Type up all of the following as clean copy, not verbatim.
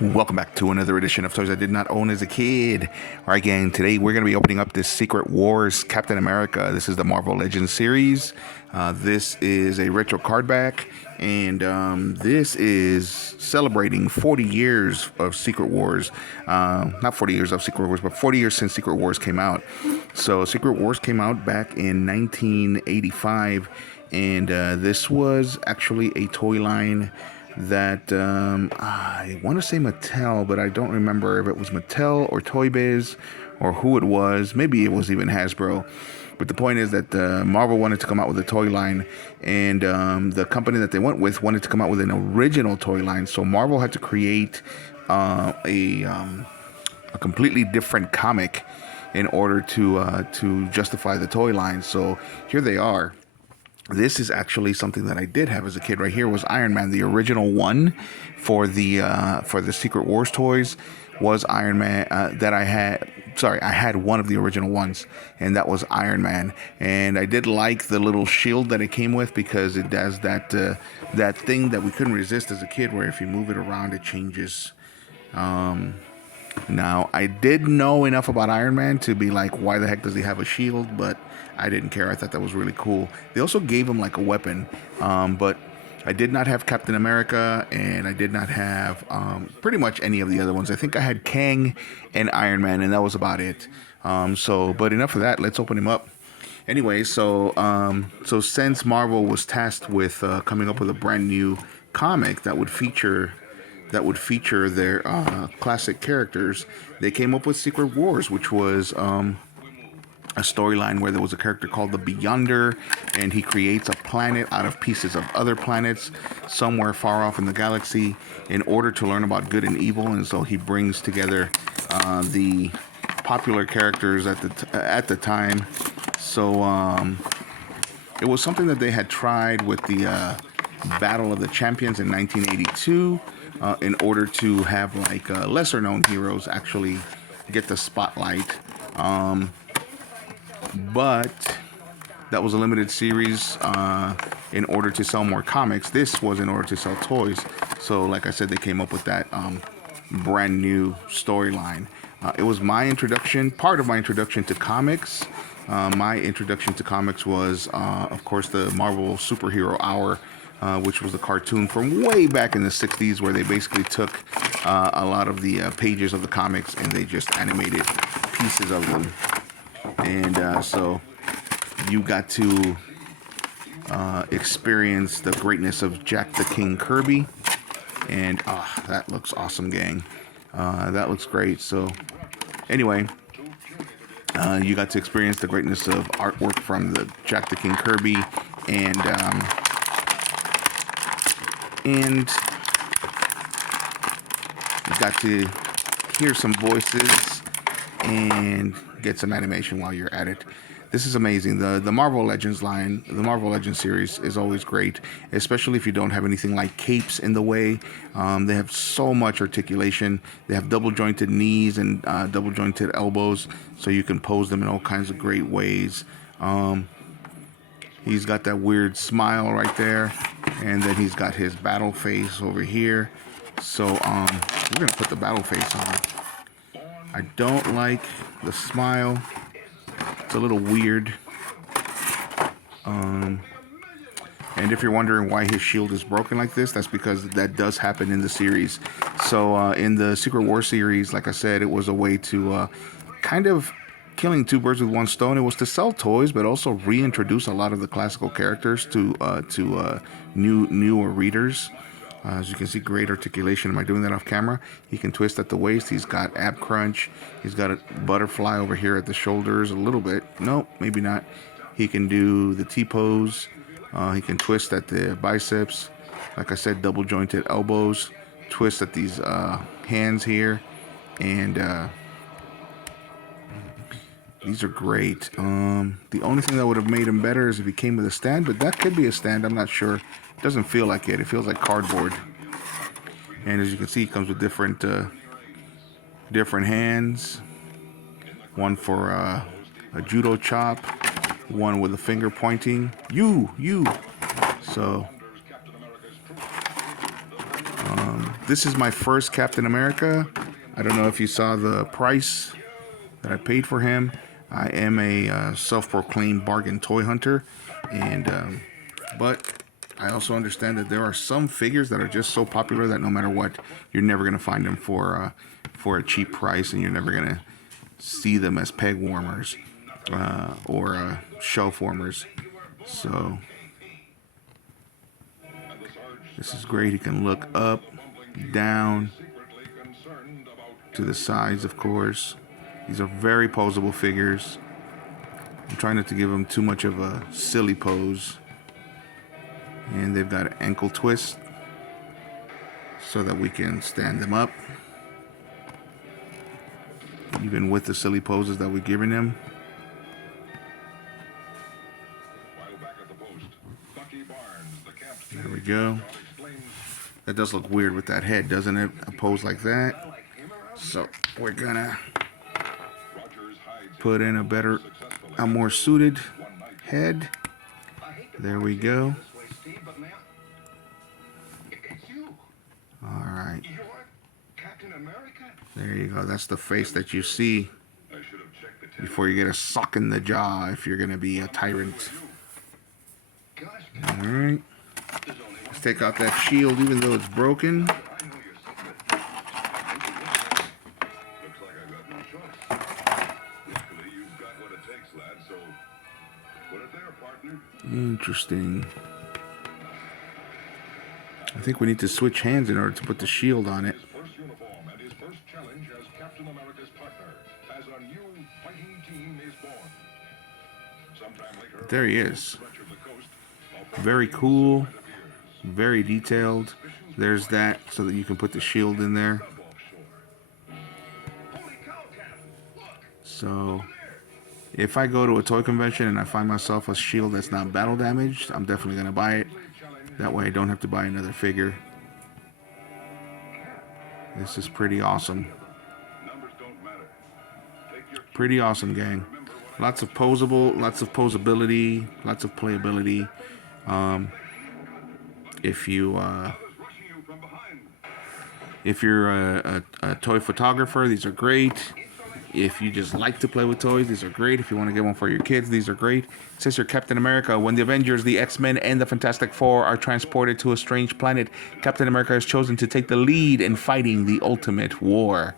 Welcome back to another edition of Toys I Did Not Own as a Kid. All right, gang, today we're going to be opening up this Secret Wars Captain America. This is the Marvel Legends series. This is a retro card back, and this is celebrating 40 years of Secret Wars. Not 40 years of Secret Wars, but 40 years since Secret Wars came out. So Secret Wars came out back in 1985, and this was actually a toy line that I want to say Mattel, but I don't remember if it was Mattel or Toy Biz or who it was. Maybe it was even Hasbro. But the point is that Marvel wanted to come out with a toy line, and the company that they went with wanted to come out with an original toy line. So Marvel had to create a completely different comic in order to justify the toy line. So here they are. This is actually something that I did have as a kid. Right here was Iron Man. The original one for the Secret Wars toys was Iron Man that I had. Sorry, I had one of the original ones, and that was Iron Man. And I did like the little shield that it came with because it does that thing that we couldn't resist as a kid, where if you move it around, it changes. Now, I did know enough about Iron Man to be like, why the heck does he have a shield? But I didn't care. I thought that was really cool. They also gave him like a weapon, but I did not have Captain America, and I did not have pretty much any of the other ones. I think I had Kang and Iron Man, and that was about it. But enough of that. Let's open him up. Anyway, so since Marvel was tasked with coming up with a brand new comic that would feature their classic characters, they came up with Secret Wars, which was a storyline where there was a character called the Beyonder, and he creates a planet out of pieces of other planets somewhere far off in the galaxy in order to learn about good and evil. And so he brings together the popular characters at the time. So it was something that they had tried with the Battle of the Champions in 1982. In order to have like lesser known heroes actually get the spotlight. But that was a limited series in order to sell more comics. This was in order to sell toys. So like I said, they came up with that brand new storyline. It was my introduction, part of my introduction to comics. My introduction to comics was, of course, the Marvel Superhero Hour, which was a cartoon from way back in the 60s, where they basically took a lot of the pages of the comics and they just animated pieces of them. And so you got to experience the greatness of Jack the King Kirby. And that looks awesome, gang. That looks great. So anyway, you got to experience the greatness of artwork from the Jack the King Kirby, and you got to hear some voices and get some animation while you're at it. This is amazing. The Marvel Legends line, the Marvel Legends series is always great, especially if you don't have anything like capes in the way. They have so much articulation. They have double jointed knees and double jointed elbows, so you can pose them in all kinds of great ways. He's got that weird smile right there, and then he's got his battle face over here. So we're gonna put the battle face on. I don't like the smile. It's a little weird. And if you're wondering why his shield is broken like this, that's because that does happen in the series. So in the Secret War series, like I said, it was a way to kind of killing two birds with one stone. It was to sell toys, but also reintroduce a lot of the classical characters to newer readers. As you can see, great articulation. Am I doing that off camera? He can twist at the waist. He's got ab crunch. He's got a butterfly over here at the shoulders a little bit. Nope, maybe not. He can do the T-pose. He can twist at the biceps. Like I said, double jointed elbows. Twist at these hands here. And these are great. The only thing that would have made him better is if he came with a stand, but that could be a stand. I'm not sure. It doesn't feel like it. It feels like cardboard. And as you can see, it comes with different hands. One for a judo chop. One with a finger pointing. You. So this is my first Captain America. I don't know if you saw the price that I paid for him. I am a self-proclaimed bargain toy hunter, and but I also understand that there are some figures that are just so popular that no matter what, you're never gonna find them for a cheap price, and you're never gonna see them as peg warmers or shelf warmers. So this is great. You can look up, down, to the sides, of course. These are very posable figures. I'm trying not to give them too much of a silly pose. And they've got an ankle twist so that we can stand them up, even with the silly poses that we're giving them. There we go. That does look weird with that head, doesn't it? A pose like that. So we're gonna put in a more suited head. There we go. All right. There you go. That's the face that you see before you get a sock in the jaw if you're going to be a tyrant. All right. Let's take out that shield even though it's broken. Interesting. I think we need to switch hands in order to put the shield on it. There he is. Very cool. Very detailed. There's that so that you can put the shield in there. So if I go to a toy convention and I find myself a shield that's not battle damaged, I'm definitely going to buy it. That way I don't have to buy another figure. This is pretty awesome. Pretty awesome, gang. Lots of posable, lots of posability, lots of playability. If you're a toy photographer, these are great. If you just like to play with toys, these are great. If you want to get one for your kids, these are great. It says here, Captain America. When the Avengers, the X-Men, and the Fantastic Four are transported to a strange planet, Captain America has chosen to take the lead in fighting the ultimate war.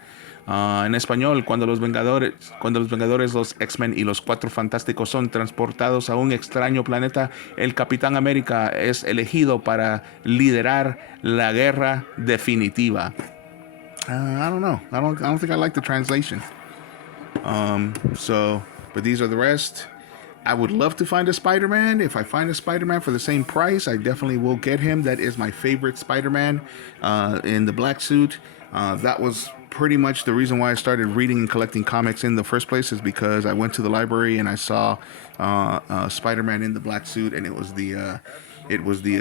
En español, cuando los Vengadores, los X-Men y los Cuatro Fantásticos son transportados a un extraño planeta, el Capitán América es elegido para liderar la guerra definitiva. I don't know. I don't think I like the translation. But these are the rest. I would love to find a Spider-Man. If I find a Spider-Man for the same price, I definitely will get him. That is my favorite Spider-Man in the black suit. That was pretty much the reason why I started reading and collecting comics in the first place, is because I went to the library and I saw Spider-Man in the black suit, and it was the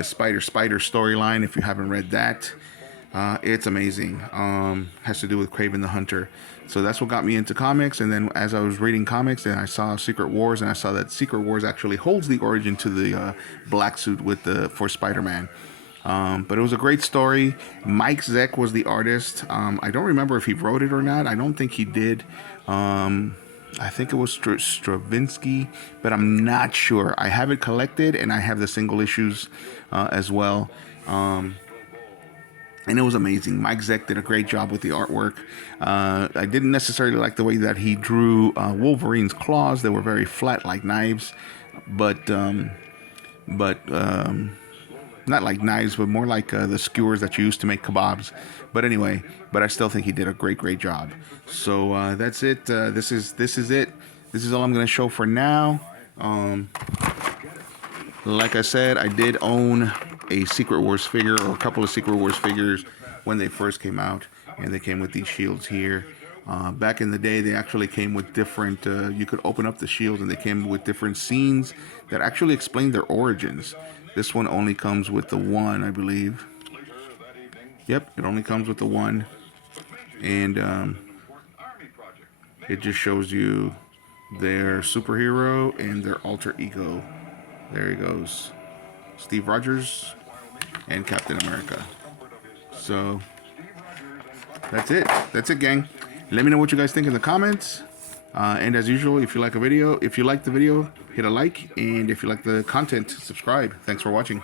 Spider storyline. If you haven't read that, it's amazing. Has to do with Kraven the Hunter. So that's what got me into comics. And then as I was reading comics, and I saw Secret Wars, and I saw that Secret Wars actually holds the origin to the black suit for Spider-Man. But it was a great story. Mike Zeck was the artist. I don't remember if he wrote it or not. I don't think he did. I think it was Stravinsky, but I'm not sure. I have it collected, and I have the single issues as well. And it was amazing. Mike Zeck did a great job with the artwork. I didn't necessarily like the way that he drew Wolverine's claws. They were very flat, like knives, but not like knives, but more like the skewers that you use to make kebabs. But anyway, I still think he did a great job. So that's it. This is it. This is all I'm going to show for now. Like I said, I did own a Secret Wars figure, or a couple of Secret Wars figures, when they first came out, and they came with these shields here. Back in the day, they actually came with different, you could open up the shields, and they came with different scenes that actually explained their origins. This one only comes with the one, I believe. Yep, it only comes with the one. And it just shows you their superhero and their alter ego. There he goes. Steve Rogers and Captain America. So That's it. That's it, gang. Let me know what you guys think in the comments. And as usual, if you like the video, hit a like. And if you like the content, subscribe. Thanks for watching.